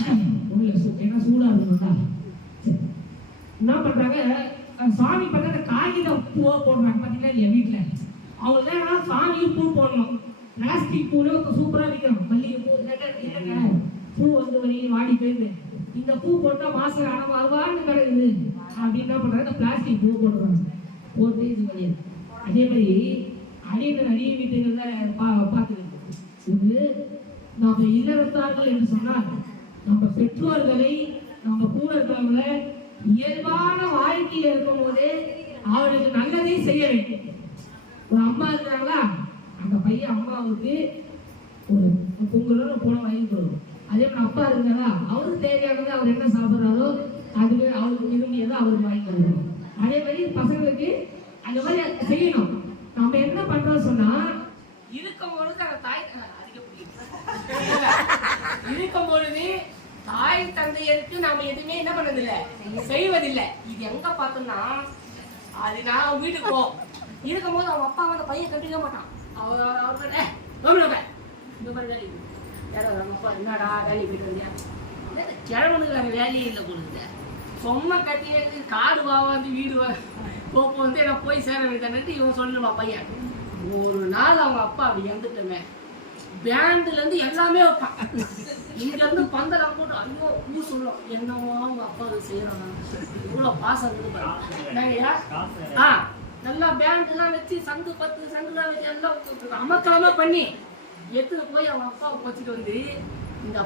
ஏன்னா சூடா இருக்குங்களா. என்ன பண்றாங்க, சாமி பண்ண காகிதம் பூவை போடுறாங்க பார்த்தீங்கன்னா இல்லையா வீட்டில். அவங்க தான் சாமியும் பூ போடணும். பிளாஸ்டிக் பூவே சூப்பராக விற்கிறோம். மல்லிகை பூ இல்லைங்க, பூ வந்து வழி வாடி போயிடுது. இந்த பூ போட்டால் மாசம் ஆனால் அதுவான்னு கிடக்குது அப்படின்னு என்ன பண்ணுறாங்க, பிளாஸ்டிக் பூ போடுறாங்க. போட்டு இது பண்ணிடுது. அதே மாதிரி நிறைய வீட்டுகளில் பார்த்துருக்கு. இது நம்ம இல்லறத்தார்கள் என்று சொன்னால் நம்ம பெற்றோர்களை நம்ம கூட இருக்கிறவங்கள இயல்பான வாழ்க்கையில் இருக்கும் போது அவர்களுக்கு நல்லதே செய்ய வேண்டும். ஒரு அம்மா இருக்கிறாங்களா, அந்த பையன் அம்மாவுக்கு ஒரு பொங்கலோட போன வாங்கி கொடுக்கும். அதே மாதிரி அப்பா இருக்கிறாரா, அவருக்கு தேவையானது அவர் என்ன சாப்பிட்றாரோ அதுவே அவருக்கு விரும்பியதை அவருக்கு வாங்கி கொடுக்கணும். அதே மாதிரி பசங்களுக்கு அந்த மாதிரி செய்யணும். நம்ம என்ன பண்றோம் சொன்னா, இருக்கும் பொழுது அந்த தாய் இருக்கும் பொழுது தாய் தந்தையருக்கு நாம எதுவுமே என்ன பண்ணதில்லை, செய்வதில்லை. இது எங்க பார்த்தோம்னா, அது நான் வீட்டுக்கு போ இருக்கும் போது அவங்க அப்பா வந்து பையன் கண்டிக்க மாட்டான். அவர்கிட்ட அப்பா என்னடா வேலையை போயிட்டு வந்தியா, கிழவனுக்கு வேற வேலையே இல்லை கொடுக்குது. சொம்ம கட்டி காடு வாவாந்து வீடு போப்போ வந்து நான் போய் சேர வேண்டியதானே இவன் சொல்லுவான் பையன். ஒரு நாள் அவங்க அப்பா அப்படி இறந்துட்டமே, பேண்டுலேருந்து எல்லாமே வைப்பான். இங்கேருந்து பந்தலாம் போட்டு ஐயோ நீ சொல்லும் என்னவோ அவங்க அப்பா அதை செய்யறாங்க, இவ்வளோ பாசம் இருக்குயா. நல்லா பேண்டெல்லாம் வச்சு சங்கு 10 சங்குலாம் வச்சு எல்லாம் அமக்கலமா பண்ணி எடுத்துட்டு போய் அவங்க அப்பாவை வச்சுட்டு வந்து இந்த